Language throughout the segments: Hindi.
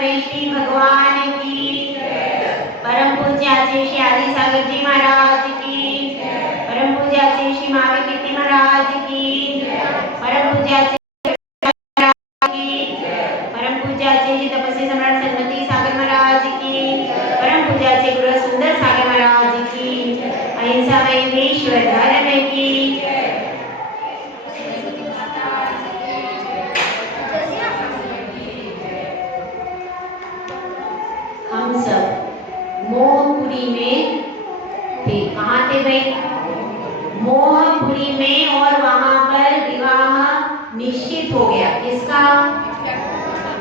सर्वेश्वरी भगवान की, परम पूज्य आचार्य श्री आदि सागर जी महाराज की, परम पूज्य आचार्य श्री महावीर कीर्ति महाराज की, परम पूज्य आचार्य की, परम पूज्य आचार्य जी तपस्वी सम्राट सन्मति सागर महाराज की, परम पूज्य आचार्य गुरु सुंदर सागर महाराज की, अहिंसा में विश्व धर्म की। हम सब मोहपुरी में थे। कहाँ थे भाई? मोहपुरी में। और वहां पर विवाह निश्चित हो गया। किसका?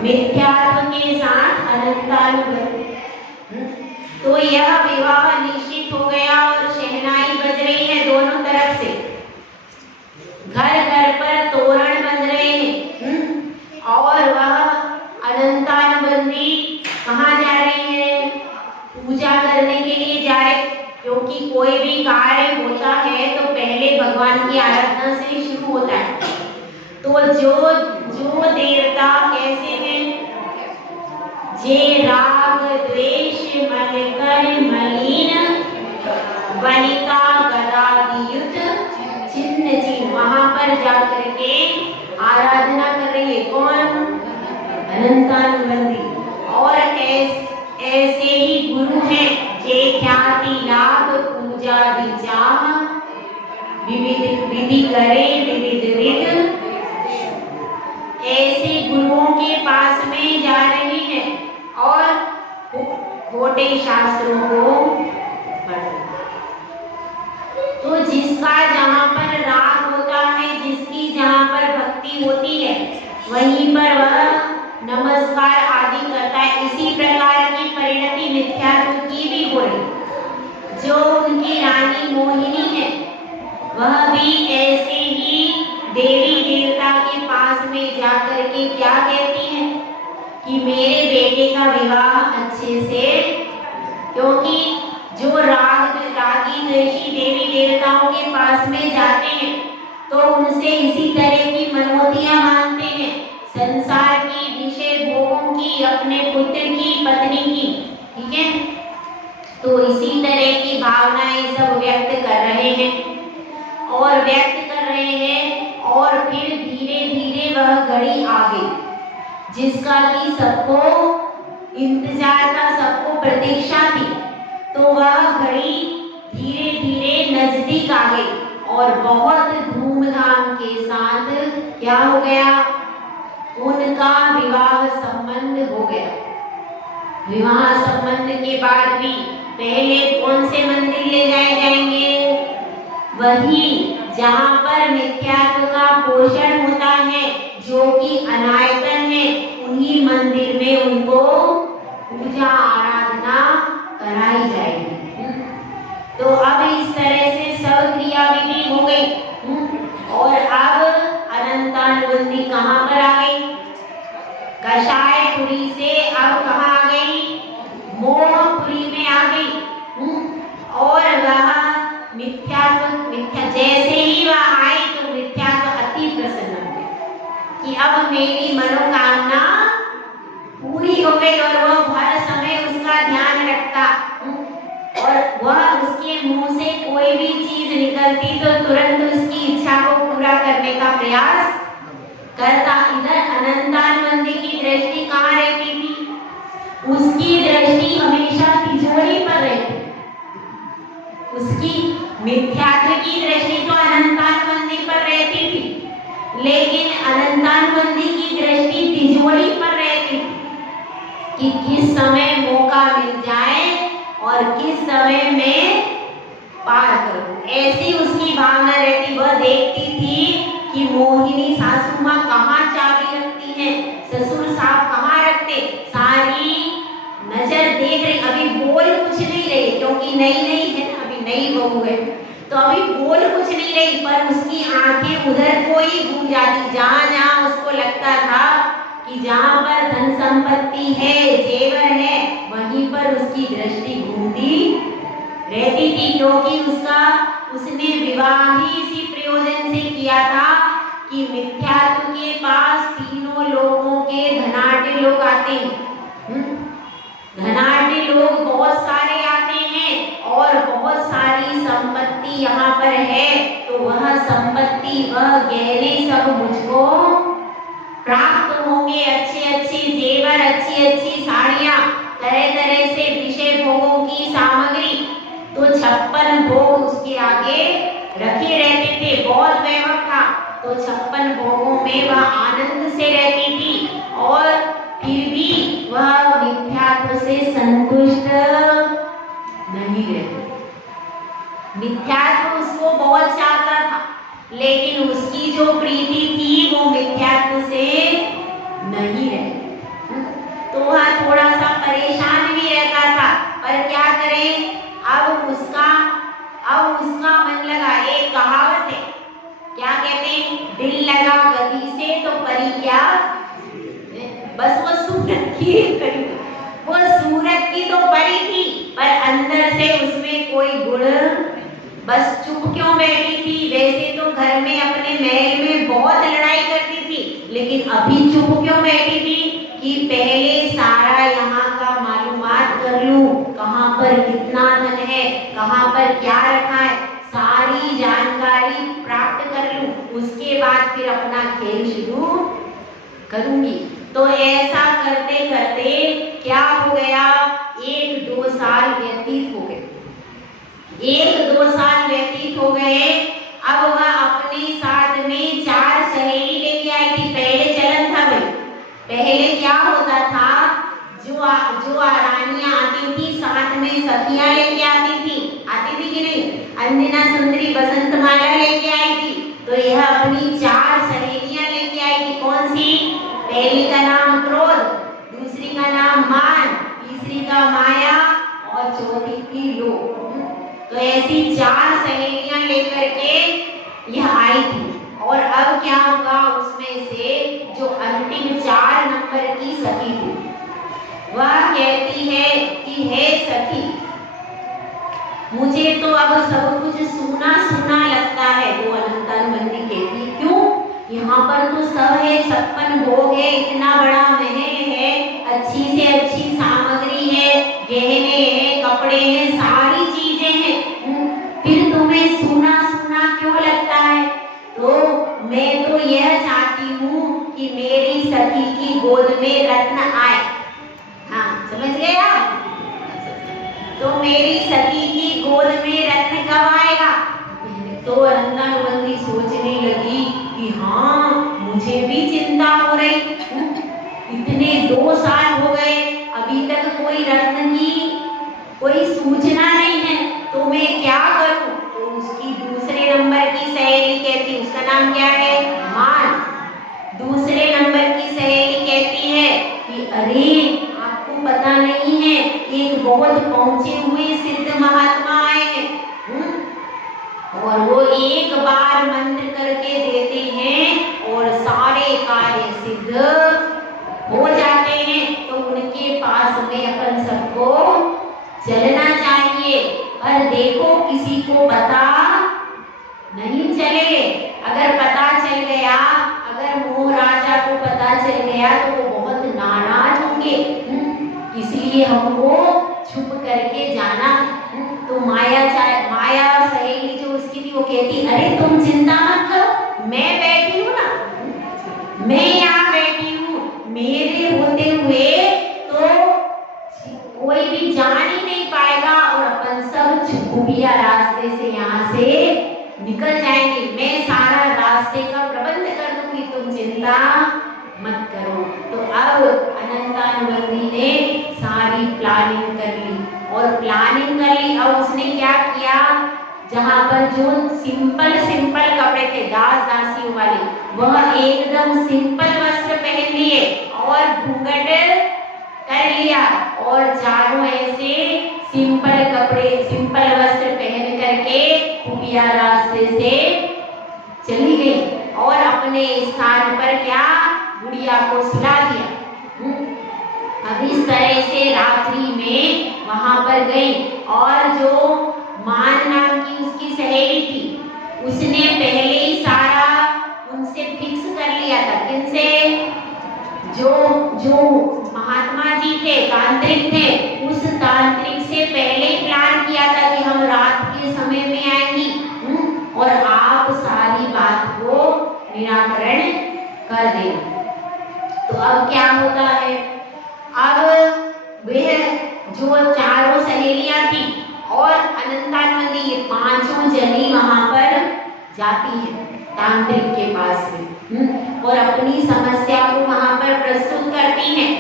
मिथ्यात्व के साथ अनंतानुभव। तो यह विवाह निश्चित हो गया और शहनाई बज रही है दोनों तरफ से। घर घर पर तोरण बंध रहे हैं और वह अनंतानुबंधी कहाँ जा रही है? पूजा करने के लिए जा रहे। क्योंकि कोई भी कार्य होता है तो पहले भगवान की आराधना से शुरू होता है। तो जो देवता कैसे हैं? जे राग द्वेष मन कर मलिन वनिका गदादियुत चिन्ह चिन्ह वहां पर जाकर के आराधना कर रही है। कौन? अनंतानुबंधी। और ऐसे ही गुरु हैं जे ख्याति लाभ पूजा विचार विविध विधि करे विविध विध। ऐसे गुरुओं के पास में जा रही है और खोटे शास्त्रों को पढ़। तो जिसका जहाँ पर राग होता है, जिसकी जहाँ पर भक्ति होती है, वहीं पर वह नमस्कार आदि करता है। इसी प्रकार की परिणति मिथ्यात्व की भी हो रही। जो उनकी रानी मोहिनी है वह भी ऐसे ही देवी देवता के पास में जाकर के क्या कहती है कि मेरे बेटे का विवाह अच्छे से। क्योंकि जो रागी द्वेषी देवी देवताओं के पास में जाते हैं तो उनसे इसी तरह की मनोतियां मांगते हैं, संसार की, विषय भोगों की, अपने पुत्र की, पत्नी की। ठीक है, तो इसी तरह की भावनाएं सब व्यक्त कर रहे हैं और और फिर धीरे धीरे वह घड़ी आ गई जिसका कि सबको इंतजार था, सबको प्रतीक्षा थी। तो वह घड़ी धीरे धीरे नजदीक आ गई और बहुत धूमधाम के साथ क्या हो गया? उनका विवाह संबंध हो गया। विवाह संबंध के बाद भी पहले कौन से मंदिर ले जाए जाएंगे? वही जहाँ पर मिथ्यात्व का पोषण होता है, जो कि अनायतन है, उन्हीं मंदिर में उनको पूजा आराधना कराई जाएगी। तो अब इस तरह से सब क्रिया विधि हो गई और अब अनंतानुबंधी कहाँ पर आ गई? कषायपुरी से अब कहाँ आ गई? मोहपुरी में आ गई। और वह मिथ्या जैसे ही वह आई तो मिथ्यात्व अति प्रसन्न हो गया कि अब मेरी मनोकामना पूरी हो गई। और वह हर समय उसका ध्यान रखता और वह उसके मुंह से कोई भी चीज निकलती तो तुरंत उसकी इच्छा को पूरा करने का प्रयास करता। इधर अनंतानुबंधी की दृष्टि कहाँ रहती थी? उसकी दृष्टि हमेशा तिजोरी पर रहती। उसकी मिथ्यात्व की दृष्टि तो अनंतानुबंधी पर रहती थी, लेकिन अनंतानुबंधी की दृष्टि तिजोरी पर रहती थी कि किस समय मौका मिल जाए और किस समय में पार करूं। ऐसी उसकी भावना रहती। वह देखती थी कि मोहिनी सासू माँ कहाँ चाबी रखती है, ससुर साहब कहाँ रखते, सारी नजर देख रही। अभी बोल कुछ नहीं रही क्योंकि नई नई है, अभी नई बहू है, तो अभी बोल कुछ नहीं रही, पर उसकी आंखें उधर को ही घूम जाती। जहाँ जहाँ उसको लगता था कि जहाँ पर धन संपत्ति है, जेवर है, वहीं पर उसकी दृष्टि घूमती रहती थी। क्योंकि उसने विवाह ही इसी प्रयोजन से किया था कि मिथ्यात्व के पास तीनों लोगों के धनाढ्य लोग आते हैं। धनाढ्य लोग बहुत सारे आते हैं और बहुत सारी संपत्ति यहाँ पर है, तो वह संपत्ति, वह गहने सब मुझको प्राप्त होंगे, अच्छे अच्छे जेवर, अच्छी अच्छी साड़ियाँ, तरह तरह से विषय भोगों की सामग्री। तो 56 भोग उसके आगे रखे रहते थे। बहुत वैभव था, तो 56 भोगों में वह आनंद से रहती थी और फिर भी वह मिथ्यात्व से संतुष्ट नहीं रहती। मिथ्यात्व उसको बहुत चाहता था, लेकिन उसकी जो प्रीति थी वो मिथ्यात्व से नहीं रहती। तो वह थोड़ा सा परेशान भी रहता था, पर क्या करें, अब उसका मन लगा। एक कहावत है, क्या कहते हैं, दिल लगा गति से तो परी क्या, बस वो सूरत की तो परी थी, पर अंदर से उसमें कोई गुण, बस चुप क्यों बैठी थी। वैसे तो घर में अपने महल में बहुत लड़ाई करती थी, लेकिन अभी चुप क्यों बैठी थी कि पहले सारा यहाँ का मालूमात कर लूं, कहाँ पर कितना धन है, कहाँ पर क्या रखा है, सारी जानकारी प्राप्त कर लूं, उसके बाद फिर अपना खेल शुरू करूंगी। तो ऐसा करते करते क्या हो गया, 1-2 साल व्यतीत हो गए। 1-2 साल व्यतीत हो गए। अब वह अपने साथ में 4 सहेली लेके आई थी। पहले चलन था भाई, पहले क्या होता था, जो रानियां आती थी साथ में सखियां लेके आती थी कि नहीं, अंजना सुंदरी बसंतमाला लेके आई थी। तो यह अपनी 4 सहेलियां लेके आई थी। कौन सी? पहली का नाम क्रोध, दूसरी का नाम मान, तीसरी का माया और चौथी की लोभ। तो ऐसी 4 सहेलियां लेकर के यह आई थी। और अब क्या होगा, उसमें से जो अंतिम 4 नंबर की सखी थी, वह कहती है कि हे सखी, मुझे तो अब सब कुछ सूना सूना लगता है। वो अनंतानुबंदी कहती, क्यों? यहाँ पर तो सब है, 56 भोग है, इतना बड़ा महल है, अच्छी से अच्छी सामग्री है, गहने हैं, कपड़े हैं, सारी चीजें हैं, फिर तुम्हें सूना सूना क्यों लगता है? तो मैं तो यह चाहती हूँ कि मेरी सखी की गोद में रत्न आए। हाँ, समझ गए आप? तो मेरी सखी की गोद में रत्न कब आएगा? तो अनंतानुबंदी सोचने लगी कि हाँ, मुझे भी चिंता हो रही, इतने 2 साल हो गए, अभी तक कोई रत्न की कोई सूचना नहीं है, तो मैं क्या करूं? तो उसकी दूसरे नंबर की सहेली कहती, उसका नाम क्या है? मान। दूसरे नंबर की सहेली कहती है कि अरे, आपको पता नहीं है, एक बहुत पहुंचे हुए सिद्ध महात्मा आए हैं, और वो एक बार मंत्र करके देते हैं और सारे कार्य सिद्ध हो जाते हैं। तो उनके पास में अपन सबको चलना चाहिए। पर देखो, किसी को पता नहीं चले। अगर पता चल गया, अगर मोह राजा को पता चल गया तो वो बहुत नाराज होंगे, इसलिए हमको छुप करके जाना। तो माया सहेली जो उसकी थी, वो कहती, अरे तुम चिंता मत करो, मैं बैठी हूँ ना, मैं यहाँ बैठी हूँ, मेरे होते हुए तो कोई भी जान ही नहीं पाएगा और अपन सब छुपिया रास्ते से यहाँ से निकल जाएंगे। मैं सारा रास्ते का प्रबंध कर दूंगी, तुम चिंता मत करो। तो अब अनंतानुबंदी ने सारी प्लानिंग कर ली और प्लानिंग कर ली। अब उसने क्या किया, जहाँ पर जो सिंपल कपड़े थे दास दासियों वाले, वह एकदम सिंपल वस्त्र पहन लिए और घूंघट कर लिया और चारों ऐसे सिंपल कपड़े, सिंपल वस्त्र पहन करके खुफिया रास्ते से चली गई और अपने स्थान पर क्या, गुड़िया को सुला दिया। अब इस तरह से रात्रि में वहां पर गई और जो मान नाम की उसकी सहेली थी, उसने पहले ही सारा उनसे फिक्स कर लिया था। किनसे? जो महात्मा जी थे, तांत्रिक थे, उस तांत्रिक से पहले ही प्लान किया था कि हम रात के समय में आएंगी और आप सारी बात को निराकरण कर दें। तो अब क्या होता है, अब वह जो चारों सहेलियां थी और अनंतानंदी, ये पांचों जनी वहां पर जाती है तांत्रिक के पास में और अपनी समस्या को वहां पर प्रस्तुत करती हैं।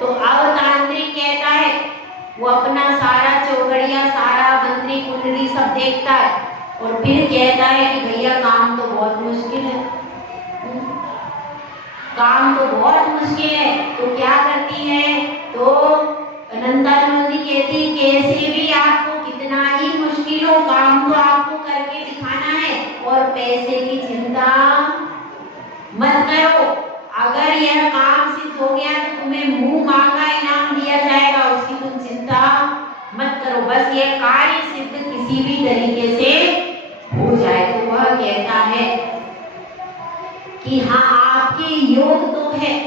तो अब तांत्रिक कहता है, वो अपना सारा चौकड़िया, सारा मंत्री कुंडली सब देखता है और फिर कहता है कि भैया काम तो बहुत मुश्किल है, काम तो बहुत मुश्किल है। तो क्या करती है, तो अनंतानंदी कहती कैसे भी आपको कितना ही मुश्किल हो, काम तो आपको करके दिखाना है और पैसे की चिंता मत करो। अगर यह काम सिद्ध हो गया तो तुम्हें मुंह मांगा इनाम दिया जाएगा, उसकी तुम चिंता मत करो, बस यह कार्य सिद्ध किसी भी तरीके से हो जाए। तो वह कहता है कि हाँ, आपके योग तो है,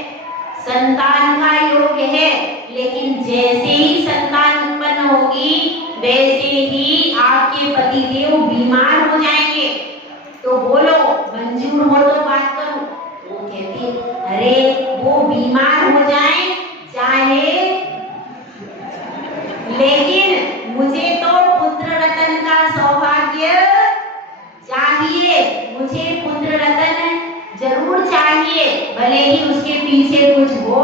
संतान का योग है, लेकिन जैसे ही संतान उत्पन्न होगी वैसे ही आपके पतिदेव बीमार हो जाएंगे। तो बोलो मंजूर हो तो बात करूं। वो कहती अरे वो बीमार हो जाए चाहे, लेकिन मुझे तो पुत्र रतन का सौभाग्य चाहिए, मुझे पुत्र रतन जरूर चाहिए, भले ही उसके पीछे कुछ हो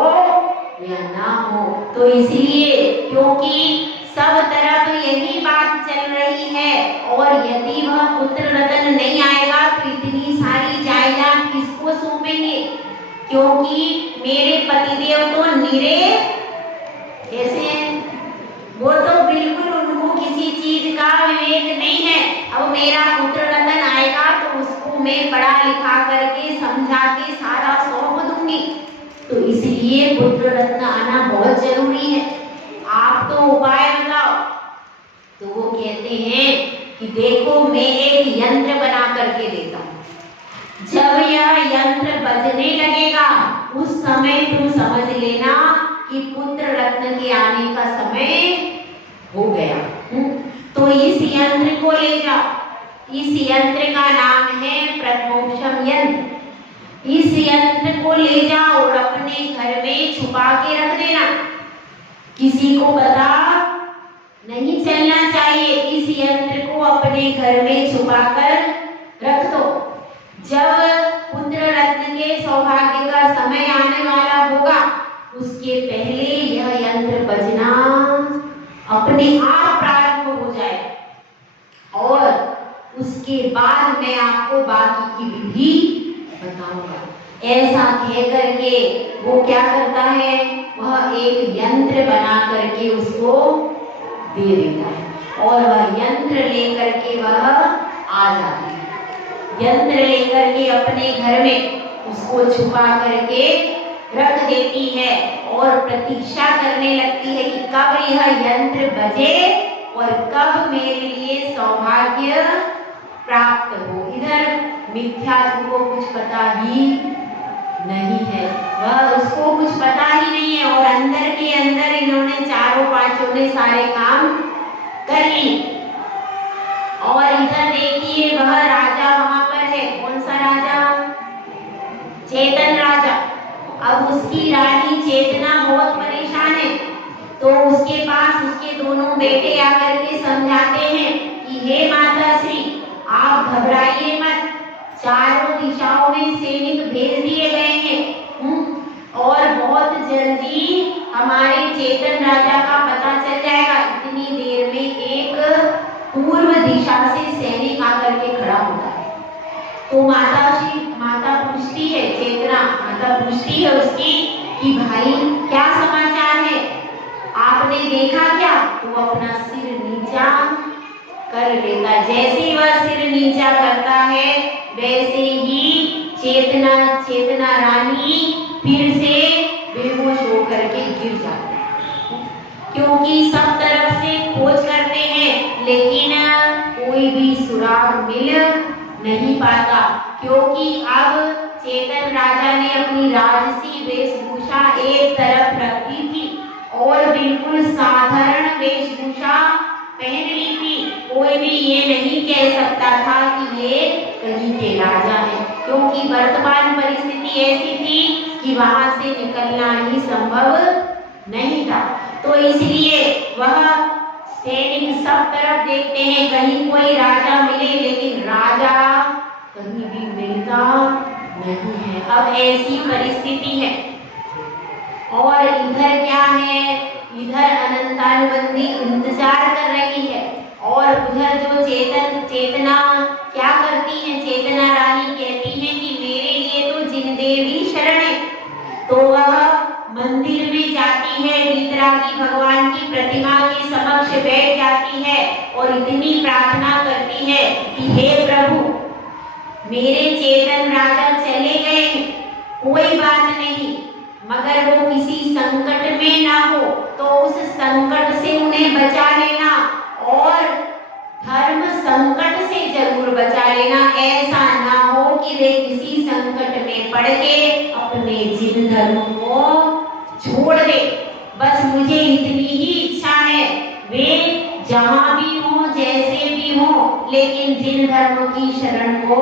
या ना हो। तो इसलिए क्योंकि सब तरफ यही बात चल रही है और यदि वह पुत्र रतन नहीं आएगा तो इतनी सारी जायदाद किसको सौंपेंगे, क्योंकि मेरे पतिदेव तो निरे कैसे हैं, वो तो बिल्कुल उनको किसी चीज का विवेक नहीं है। अब मेरा पुत्र रतन आएगा तो उसको मैं पढ़ा लिखा करके समझा के सारा सौंप दूंगी। तो इसलिए पुत्र रत्न आना बहुत जरूरी है, आप तो उपाय बताओ। तो वो कहते हैं कि देखो मैं एक यंत्र बना करके देता हूँ, जब यह यंत्र बजने लगेगा उस समय तुम समझ लेना कि पुत्र रत्न के आने का समय हो गया। तो इस यंत्र को ले जाओ, इस यंत्र का नाम है प्रथमोपशम यंत्र। इस यंत्र को ले जाओ और अपने घर में छुपा के रख देना, किसी को पता नहीं चलना चाहिए। इस यंत्र को अपने घर में छुपा कर रख दो, जब पुत्र रत्न के सौभाग्य का समय आने वाला होगा उसके पहले यह यंत्र बजना अपने आप प्रारंभ हो जाए और उसके बाद मैं आपको बाकी की विधि बताऊंगा। ऐसा कह करके वो क्या करता है, वह एक यंत्र बना करके उसको दे देता है और वह यंत्र लेकर के वह आ जाती है। यंत्र लेकर के अपने घर में उसको छुपा करके रख देती है और प्रतीक्षा करने लगती है कि कब यह यंत्र बजे और कब मेरे लिए सौभाग्य प्राप्त हो। इधर मिथ्यात्व को कुछ पता ही नहीं है, वह उसको कुछ पता ही नहीं है और अंदर के अंदर इन्होंने चारों पांचों ने सारे काम कर ली। और इधर देखिए वह राजा वहां पर है, कौन सा राजा, चेतन राजा। अब उसकी रानी चेतना बहुत परेशान है, तो उसके पास उसके दोनों बेटे आकर के समझाते हैं कि हे माता श्री आप घबराइए मत, चारों दिशाओं में सैनिक भेज दिए गए हैं और बहुत जल्दी हमारे चेतन राजा का पता चल जाएगा। इतनी देर में एक पूर्व दिशा से सैनिक आकर के खड़ा होता है। तो माता पूछती है, चेतना माता पूछती है उसकी कि भाई क्या समाचार है, आपने देखा क्या? तो अपना सिर नीचा कर लेता है। जैसे ही वह सिर नीचा करता है वैसे ही चेतना रानी फिर से बेहोश होकर के गिर जाती है, क्योंकि सब तरफ से खोज करते हैं लेकिन कोई भी सुराग मिल नहीं पाता, क्योंकि अब चेतन राजा ने अपनी राजसी वेशभूषा एक तरफ रख दी थी बिल्कुल साधारण वेशभूषा पहन ली थी। कोई भी ये नहीं कह सकता था कि ये कहीं के राजा हैं, क्योंकि वर्तमान परिस्थिति ऐसी थी कि वहां से निकलना ही संभव नहीं था। तो इसलिए वह सैनिक सब तरफ देखते हैं कहीं कोई राजा मिले, लेकिन राजा कहीं भी मिलता नहीं है। अब ऐसी परिस्थिति है। और इधर क्या है, इधर अनंतानुबंदी इंतजार कर रही है, और उधर जो चेतना क्या करती है, चेतना रानी कहती है कि मेरे लिए तो जिनदेवी शरण है। तो वह मंदिर में जाती है, वीतरागी भगवान की प्रतिमा के समक्ष बैठ जाती है और इतनी प्रार्थना करती है कि हे प्रभु, मेरे चेतन राजा चले गए, कोई बात नहीं, मगर वो किसी संकट में ना हो तो उस संकट से उन्हें बचा लेना, और धर्म संकट से जरूर बचा लेना। ऐसा ना हो कि वे किसी संकट में पड़ के अपने जिन धर्म को छोड़ दे। बस मुझे इतनी ही इच्छा है, वे जहां भी हो, जैसे भी हो, लेकिन जिन धर्म की शरण को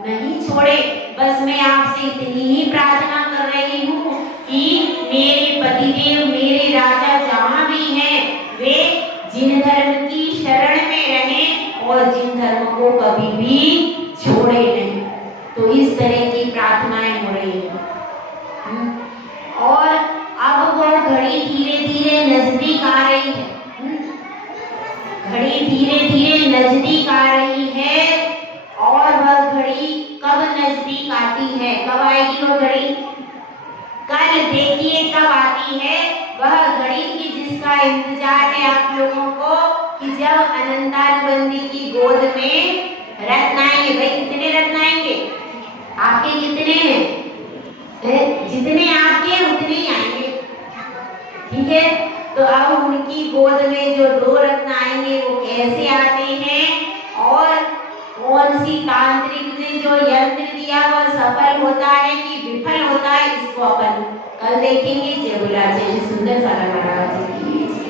नहीं छोड़े। बस मैं आपसे इतनी ही प्रार्थना कर रही हूँ कि मेरे पतिदेव, मेरे राजा जहां भी हैं, वे जिन धर्म की शरण में रहें और जिन धर्म को कभी भी छोड़े नहीं। तो इस तरह की प्रार्थनाएं हो रही है। और अब वो घड़ी धीरे धीरे नजदीक आ रही है। घड़ी धीरे धीरे नजदीक आ रही है, और वह घड़ी कब नजदीक आती है, कब आएगी वो घड़ी? कल देखिए कब आती है वह घड़ी की जिसका इंतजार है आप लोगों को, कि जब अनंतानुबंदी की गोद में रत्न आएंगे। भाई कितने रत्न आएंगे? आपके कितने हैं? जितने आपके उतने ही आएंगे, ठीक है। तो अब उनकी गोद में जो 2 रत्न आएंगे वो कैसे आते हैं, और कौन सी तांत्रिक ने जो यंत्र दिया वह सफल होता है कि विफल होता है, इसको अपन कल देखेंगे। जय बोला जय सुंदर सारा महाराज की।